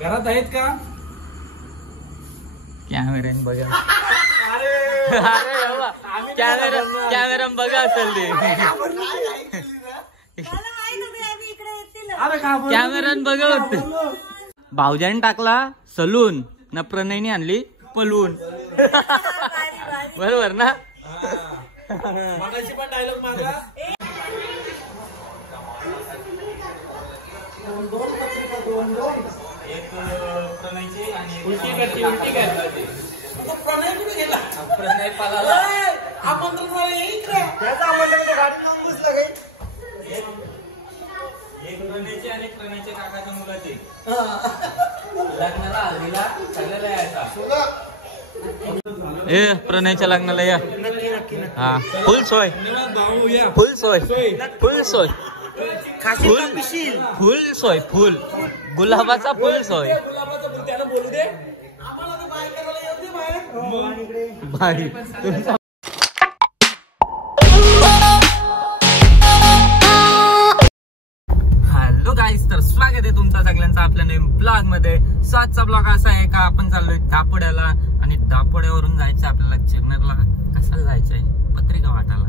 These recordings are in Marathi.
घरात आहेत का? कॅमेऱ्यान बघा. कॅमेरा बघा असेल ते. कॅमेऱ्यान बघा होत. भाऊजाने टाकला सलून ना प्रणयनी आणली पलून. बरोबर ना. मगाशी पण डायलॉग मारला. एक प्रणयची आणि उलटी करते उलटी करते. प्रणय कुठे गेला? प्रणय पाला आमंत्रण त्याचं आमंत्रण गाडीत जाऊन बसलं काही. एक प्रणयची आणि प्रणयच्या काकाच्या मुलाची लग्नाला हल्दीला चाललेला यायचा. ए प्रणयच्या लग्नाला या. नक्की नक्की नक्की. हा फुल सोय. भाऊ या. फुल सोय. फुल सोय. फुल सोय. फुल गुलाबाचा फुल सोय. गुलाबाचं फुल त्याला बोलू दे. आम्हाला तर बाय करायला येऊ दे बाहेर. भारी तुमचा. हॅलो गाईस, तर स्वागत आहे तुमचा सगळ्यांचा आपल्या नवीन ब्लॉग मध्ये. आजचा ब्लॉग असा आहे का आपण चाललोय दापोड्याला आणि दापोड्यावरून जायचं आपल्याला चिरनेरला. कशाला जायचंय? पत्रिका वाटायला.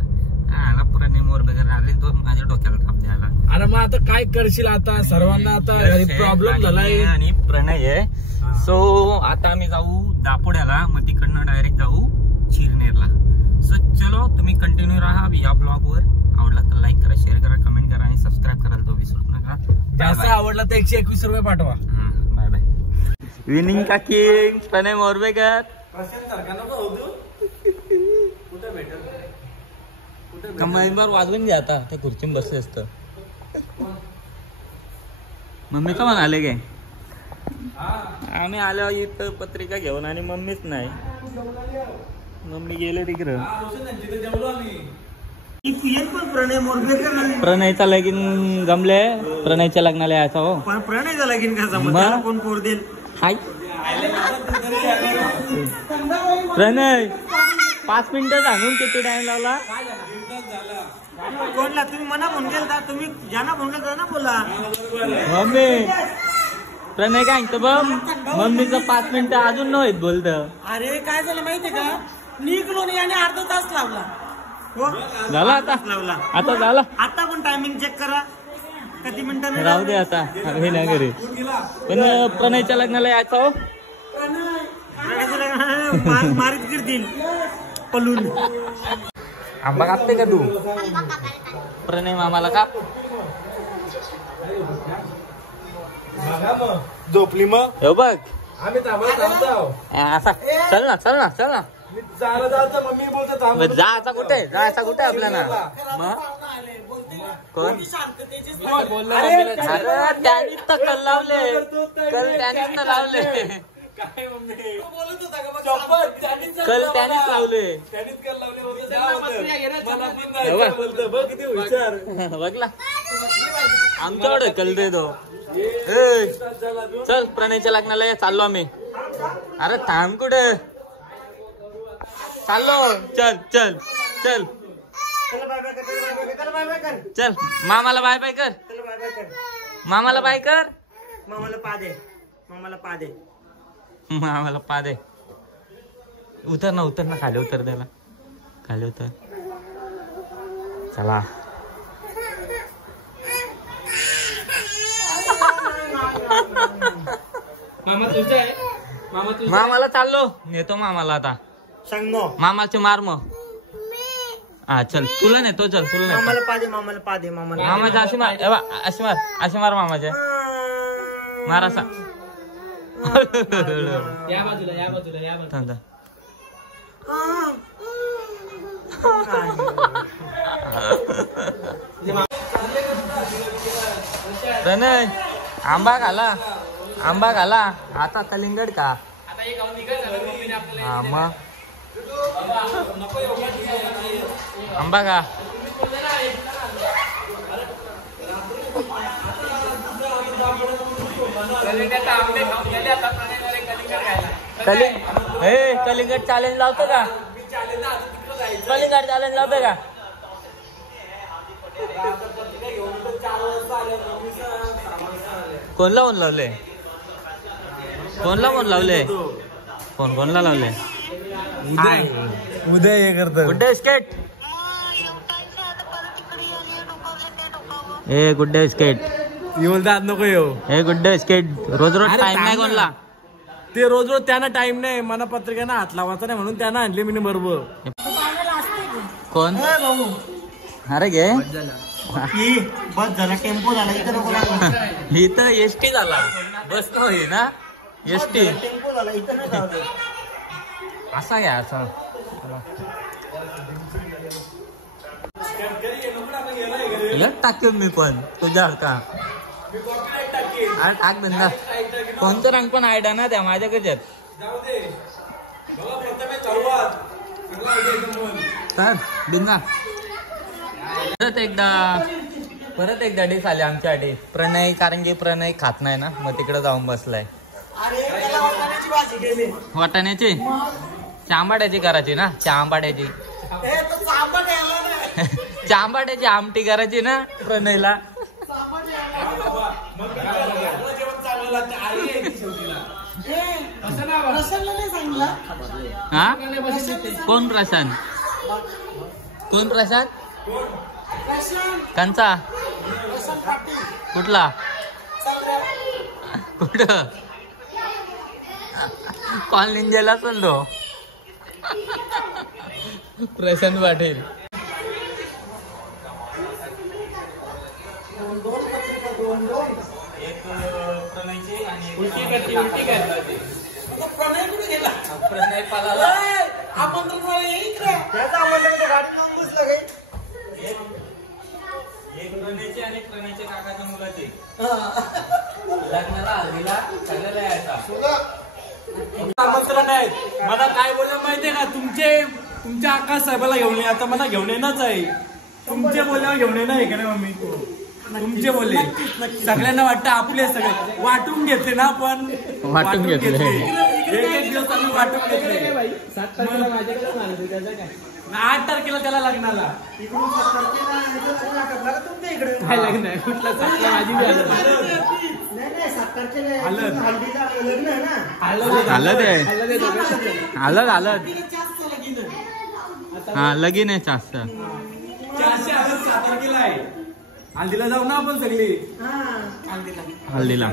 पुराने मोर वगैरे आले तो माझ्या डोक्याला थाप द्यायला. अरे मग आता काय करशील? आता सर्वांना आता प्रॉब्लेम झालाय आणि प्रणय आहे. सो आता आम्ही जाऊ दापोड्याला, मग तिकडनं डायरेक्ट जाऊ चिरनेरला. सो चलो तुम्ही कंटिन्यू राहा या ब्लॉग वर. आवडला तर लाईक करा, शेअर करा, कमेंट करा आणि सबस्क्राईब करायला तो विसरू नका. जास्त आवडला तर 121 रुपये पाठवा. Bye bye. विनिंग का किंग प्रणय मोरबेकर. कुठे भेटेल? कंबाईनवर वाजवून घ्या आता. त्या खुर्चीत बसले असतं. मम्मी का म्हणाले काय? आम्ही आलो इथं पत्रिका घेऊन आणि मम्मीच नाही. मम्मी गेले तिकडं. प्रणयचा लगीन जमले. प्रणयच्या लग्नाला यायचा हो. प्रणयचा लगीन का जमलं? कोण पोर देईल? हाय प्रणय 5 मिनिटं सांगून किती टाइम लावला? कोणला तुम्ही मना फोन केला? तुम्ही ज्यांना फोन केला ना बोला. मम्मी प्रणय काय सांगतो बघ. मम्मीचं 5 मिनिटं अजून नाही बोलत. अरे काय झालं माहितीये का? निघलो नाही आणि अर्धा तास लावला. झाला आता लावला. आता झाला. आता पण टायमिंग चेक करा किती मिनिटांनी. राहू दे आता हे नाही घरी. पण प्रणयच्या लग्नाला यायचं हो. मारीत गिरतील पलून. आंबा कापते का तू? प्रणय मामाला काप. झोपली मग हो बघ. आम्ही असा चल ना चल ना चल ना. मम्मी बोलतो जायचा कुठे? जायचा कुठे आपल्याला? मग कोण अरे त्यानीच तर कल लावले. कल त्यानीच तर लावले. कल त्यानीच लावले. बघला आमच्याकडे कल दे दो. चल प्रणयच्या लग्नाला या. चाललो आम्ही. अरे थांब कुठे चाललो? चल चल चल चल. मामाला बाय बाय कर. मामाला बाय कर. मामाला पा दे. मामाला पा दे. मामाला पा दे. उतर ना उतर ना. खाली उतर. त्याला खाली उतर. चला मामा तुझा आहे. मामाला चाललो. नेतो मामाला आता. सांग नो. मामाचे मार मग. हा चल तुला नेतो. चल तुला नेतो. मामाला पा दे. मामाला पा दे. मामाच्या अशी मार. अशी मार. अशी मार मामाच्या. मार असा. या बाजूला या बाजूला या बाजूला. प्रणय आंबा घाला. आंबा घाला. आता कलिंगड का? हा मग आंबा का? कलिंगड चॅलेंज लावतो का? कलिंगड चॅलेंज लावतो का? कोण लावून लावले? कोणला फोन लावले कोणला लावले उद्या हे करतो गुड डे स्केट ए गुड डे स्केट बोलतात नको येऊ ए गुड डे स्केट रोज टाइम नाही कोणला ते रोज त्यांना टाइम नाही मला पत्रिकांना हात लावायचा नाही म्हणून त्यांना आणले मी बरोबर कोण अरे घे बस झाला टेम्पो झाला इथं नको लागला ही तर एसटी झाला बस होई ना एसटी टेम्पो झाला इथं नाही जाऊ असा घ्या असा टाकेन मी पण तुझ्या का टाक धंदा कोणतं रंग पण आयडा ना त्या माझ्याकडे बिंदा परत एकदा डिश आले आमच्यासाठी प्रणय कारण की प्रणय खात नाही ना मग तिकडे जाऊन बसलाय वाटाण्याची चांबाड्याची करायची ना चांबाड्याची चांबाड्याची आमटी करायची ना प्रणयला हा कोण प्रशांत कंचा कुठला कुठं कॉल निंजेला असेल तो प्रशांत पाटील प्रणय पाला प्रणयचे आणि प्रणयच्या काकाच्या मुलाचे लग्नाला हल्दीला चाललेला यायचा आमंत्रण आहेत मला काय बोललं माहितीये का तुमच्या आकाश साहेबाला घेऊन ये आता मला घेऊन येणारच आहे तुमचे बोलल्यावर घेऊन येणार आहे का नाही मम्मी तुमचे बोलले सगळ्यांना वाटतं आपुले सगळे वाटून घेतले ना आपण वाटून घेतले एक दिवस आम्ही वाटून घेतले 8 तारखेला त्याला लग्नाला काय लग्न आहे कुठला माझी हा लगीन आहे जास्त 400 हळद 7 तारखेला आहे हल्दीला जाऊ ना आपण सगळी हल्दीला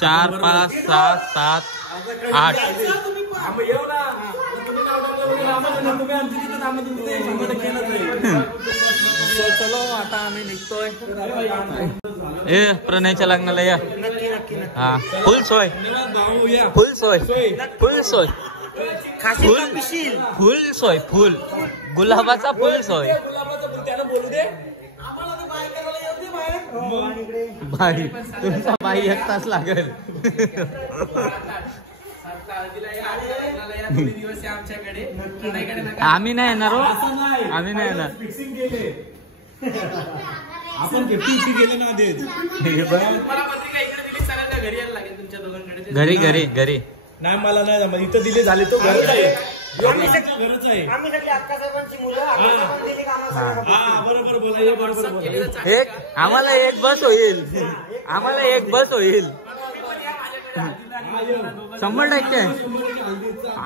4 5 6 7 8 येऊ ना तुम्ही आमच्या तिथे आम्ही चलो आता आम्ही निघतोय ए प्रणयच्या लग्नाला या हा फुल सोय फुल सोय फुल सोय फुल सोय फुल गुलाबाचा फुल सोय बोलू दे बाई तुमचा बाई 1 तास लागेल आम्ही नाही येणार आम्ही नाही येणार फिक्सिंग केले आपण गिफ्टिंग केले ना घरी नाही मला नाही जमत इथं दिले झाले तो घरच आहे बरोबर बोला बरोबर एक आम्हाला एक बस होईल 100%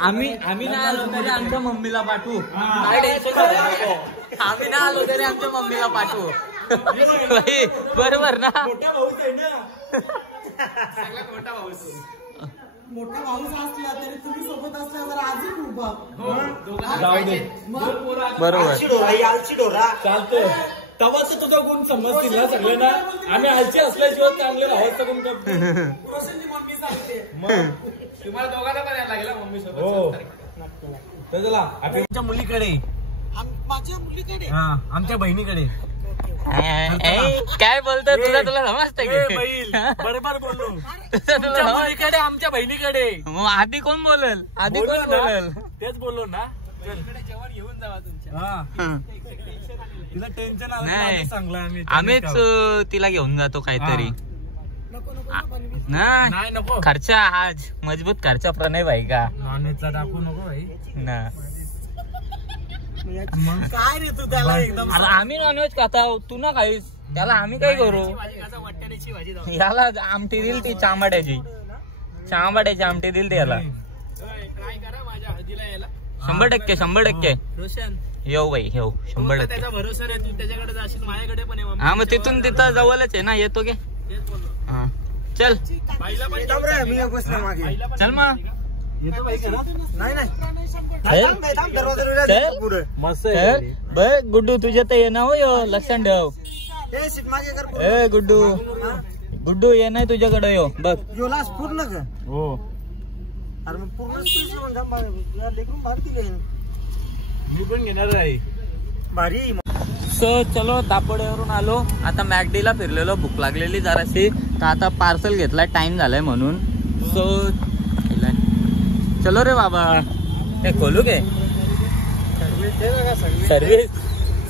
आम्ही नाही आलो तरी आमच्या मम्मीला पाठवू आम्ही नाही आलो तरी आमच्या मम्मीला पाठवू बरोबर ना मोठा भाऊस असला तरी तुम्ही सोबत असल्यावर आजही बरोबर चालतं तवाच तुझा गुण समजतील ना सगळ्यांना आम्ही आलची असल्याशिवाय चांगले राहायचं कोण करतो तुम्हाला दोघांना पण यायला लागेल मम्मी सोबत तर चला आमच्या मुलीकडे माझ्या मुलीकडे आमच्या बहिणीकडे काय बोलतोय तुला समजतं बरोबर बोललो तुला मुलीकडे आमच्या बहिणीकडे मग आधी कोण बोलल तेच बोललो ना जेवण घेऊन जावा तुमच्या तिला टेन्शन आलं चांगलं आम्हीच तिला घेऊन जातो काहीतरी नाही नको खर्चा आज मजबूत खर्चा प्रणय भाई का नॉनव्हेजचा टाकू नको भाई ना काय रे तू त्याला एकदम आम्ही नॉनव्हेज खाताव तू ना खाईस त्याला आम्ही काय करू याला आमटी दिली ती चांबाड्याची आंबाड्याची आमटी दिली त्याला. ट्राय करा माझ्या हळदीला यायला. 100% रोशन येऊ बाई येऊ 100%. त्याचा भरोसा आहे. तू त्याच्याकडे जाशील माझ्याकडे पण आहे. हा मग तिथून तिथं जवळच आहे ना. येतो गे. हा चल बाईला पण चल मग. बर गुड्डू तुझ्या तर ये ना हो यो लक्षण ठेव. ए गुड्डू गुड्डू ये नाही तुझ्याकडे यो बघ. पूर्ण का हो अरे मग पूर्ण लेकरून भारती मी पण घेणार आहे. भारी. सो चलो दापोड्यावरून आलो. आता मॅकडीला फिरलेलो. भूक लागलेली जराशी. तर आता पार्सल घेतलाय टाइम झालाय म्हणून. सो चलो रे बाबा. ते खोलू के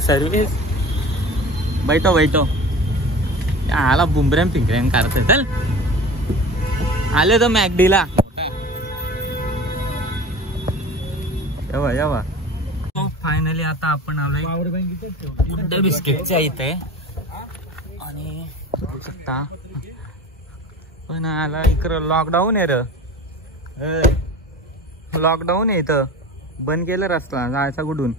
सर्विस बैठो बैठो. आला बुमऱ्यान फिंकऱ्यान काढतोय. चल आले तर मॅकडीला. यावा फायनली आता आपण आलोय बिस्किटच्या इथे. आणि शकता पण आला इकडं लॉकडाऊन आहे र. लॉकडाऊन आहे इथं. बंद केलं रस्ता जायचा कुठून.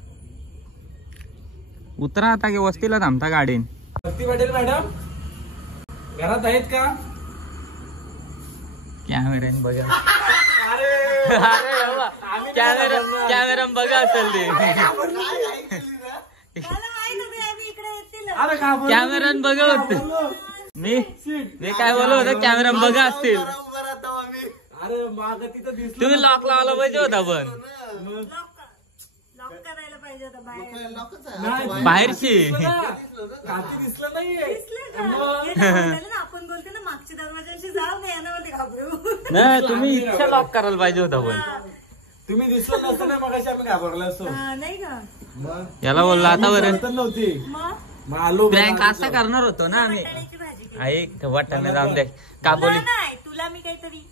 उतरा आता की वस्तीला थांबता गाडीन. वस्ती पाटील मॅडम घरात आहेत का. कॅमेऱ्यान बघा. कॅमेरा बघा असेल ते. कॅमेऱ्यान बघा होत. मी काय बोललो होतो कॅमेरा बघा असतील. अरे माग तिथं दिसलं. तुम्ही लॉक लावला पाहिजे होता पण बाहेरची. दिसलं नाहीये. आपण बोलतो ना मागच्या दरवाजाशी जाऊ नये. नाही तुम्ही इच्छा लॉक करायला पाहिजे होता पण. तुम्ही दिसलं नसतं ना मगाशी आम्ही घाबरलो असतो. नाही का मग याला बोलला आता बरं. नव्हती मग मग आलो. प्रँक असा करणार होतो ना आम्ही. ऐक वाटाणे जाऊन दे काबोली. तुला मी काहीतरी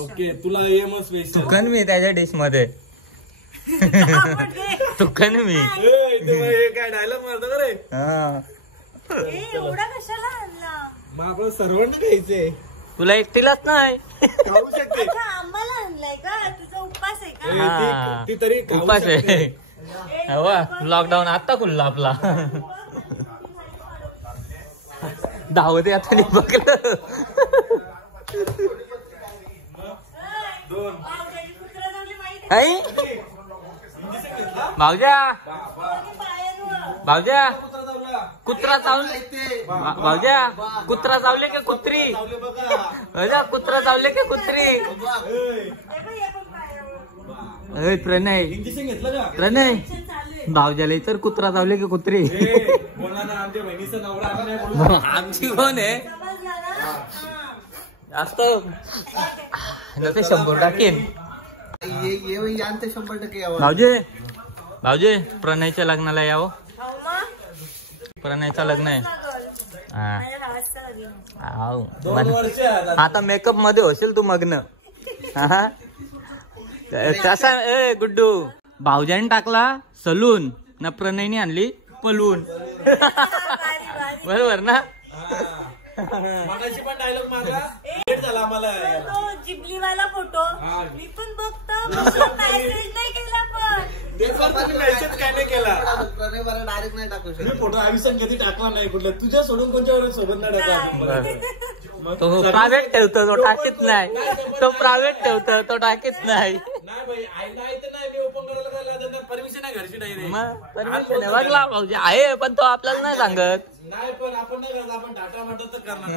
ओके तुला ये मग स्पेशल. तुकन मी त्याच्या डिश मध्ये. तुकन मी काय डायलॉग मारतो का रे. एवढा कशाला आणला. मग आपण सर्वांना घ्यायचंय. तुला एकटीलाच नाही. खाऊ शकते. अच्छा आम्हाला आणलाय का. तुझा उपास आहे का. हा. ती तरी खाऊ उपास शकते. आहे. लॉकडाऊन आता खुलला आपला. धावते आता बघलं. भाऊजा भाऊजा कुत्रा चावले. भाऊजा कुत्रा चावले का कुत्री. भाऊजा कुत्रा चावले का कुत्री. प्रणय इंजेक्शन घेतलं का. प्रणय भाऊजाला तर कुत्रा चावले की कुत्री. आमच्या बहिणीचा नवरा आता नाही बोलू. आमची कोण आहे जास्त नसे 100 टाकेन. भाऊजे भाऊजे प्रणयच्या लग्नाला यावं. प्रणयचं लग्न आहे. आता मेकअप मध्ये होशील तू मग्न. तसा ए गुड्डू भाऊजाने टाकला सलून ना प्रणयने आणली पलून. बरोबर ना. मगाशी पण डायलॉग मागा. लेट झाला आम्हाला. जिबलीवाला फोटो मी पण बघतो. मेसेज नाही केला पण. ते पण मेसेज काय नाही केला. डायरेक्ट नाही टाकू मी फोटो आयुष्यात कधी टाकला नाही. कुठला तुझ्या सोडून कोणत्या सोबत नाही टाकला. तो प्रायव्हेट ठेवतो तो टाकीत नाही. तो प्रायव्हेट ठेवतो तो टाकीत नाही. नाही भाई नाही तर नाही. मी ओपन करायला झाला परमिशन आहे घरची नाही. मग परमिशन आहे बघला भाऊजी आहे पण तो आपल्याला नाही सांगत. नाही पण आपण नाही करत. आपण टाटा म्हणतो तर करणार.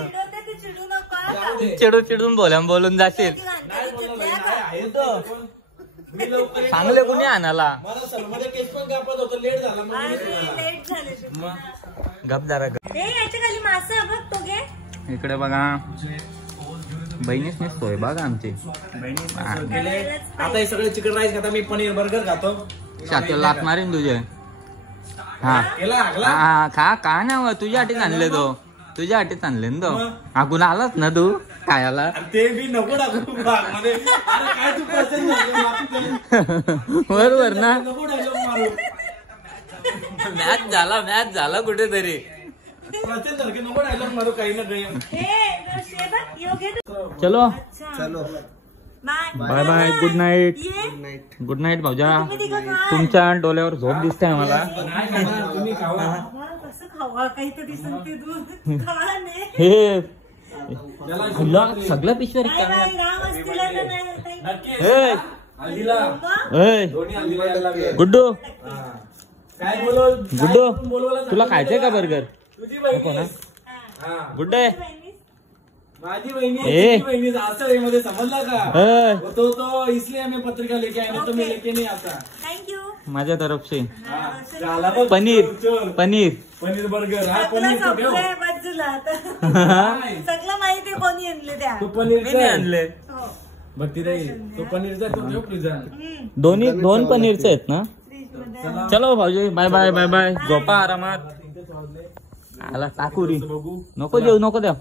चिडवते ते चिडू नका. चिडून बोलून जाशील. नाही बोललो भाई. नाही आहे तो. मी लवकर चांगले कुणी आणाला. मला सलमध्ये केस पण कापत होतं. लेट झाला मग लेट झाले. गप जरा गप. याच्या खाली मासा बघ तो घे. इकडे बघा बहिणीच नसतोय बघा आमची. आता हे सगळे चिकन राईस खाता. मी पनीर बर्गर खातो. शातील लात मारीन तुझे. हा केला हागला. हा का ना तुझ्यासाठीच आणले तो. तुझ्यासाठीच आणले ना तो. हाकून आलाच ना तू खायला. ते बी नको टाकू मध्ये. काय तू बरोबर ना. नको डायलॉग मारू. मॅच झाला कुठेतरी. सारखे नको डायलॉग मारू काही ना काही. हे शेबा, योग्य तू. चलो अच्छा. Bye bye bye, good night. ये. गुड नाईट भाऊजा. तुम्ही तिघं खा. तुमच्या डोळ्यावर झोप दिसते मला. नाही खाणार, तुम्ही खावा. हा, कसं खावा काहीतरी सांगते दूध खा ने. हे खुला सगळ्या पिशव्या नाही रिकाम्या नाही, राम असतीला तर नाही. नक्की ए, हल्दीला मग? ए, दोन्ही हल्दीला यायला लागेल. गुड्डू काय बोलव गुड्डू तुला खायचंय का बर्गर? तुझी नको ना? बहिणी हा. हा. Good day. माझी बहिणी ए. तुझी बहिणी असं आहे मध्ये समजला का? ए, तो इसलिए हमें पत्रिका लेके आए नहीं तो मैं लेके नहीं आता. थँक्यू. माझ्या तरफ से हा. झाला बघ. पनीर चल. पनीर. पनीर बर्गर हा सगळं पनीर तो ठेव. संपलंय बाजूला आता. नाही. सगळं माहिती आहे कोणी आणले त्या. तो मी पनीरचा नाही आहे. आणले. हो. बघ तिथे तो पनीरचा तो ठेव फ्रीजर. दोन पनीरचे आहेत ना? फ्रीजमध्ये. चलो भाऊजी, बाय बाय बाय बाय. झोपा आरामात. आला टाकुरी बघू नको देऊ नको द्या.